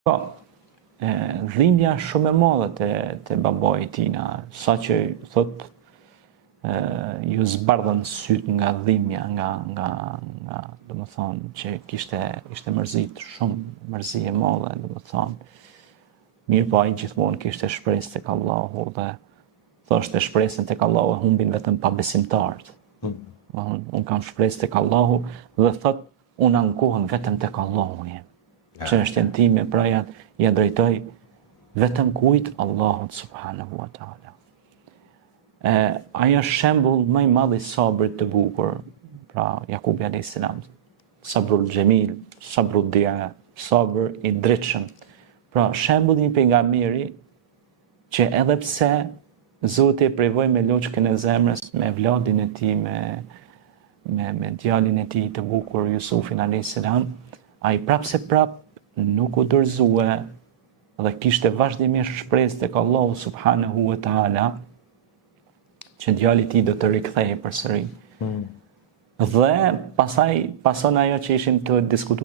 Po, dhimbja shumë e madhe te babai tina, sa që thot ju zbardhën syt nga dhimbja, nga domethënë që ishte mërzit shumë, mërzi e madhe, domethënë. Mirë po ai gjithmonë kishte shpresë tek Allahu dhe thoshte shpresën tek Allahu e humbin vetëm pabesimtarët. Unë kam shpresë tek Allahu dhe thot unë ankohem vetëm tek Allahu jem. Çështjen time pra ja drejtoj vetëm kujt Allahut subhanahu wa taala. Ai është shembull më i madh i sabrit të bukur, pra Jakubi alayhis salam. Sabrul Jamil, sabrul dia, sabër i drejtshëm. Pra shembull një pejgamberi që edhe pse Zoti e privoi me loçkën e zemrës, me vladin e tij, me djalin e tij të bukur Jusufin alayhis salam, ai prapse nuk u dorëzue dhe kishte vazhdimisht shpresë tek Allahu subhanahu wa taala që djali i tij do të rikthehej përsëri. Dhe pasaj pason ajo që ishim të diskutuar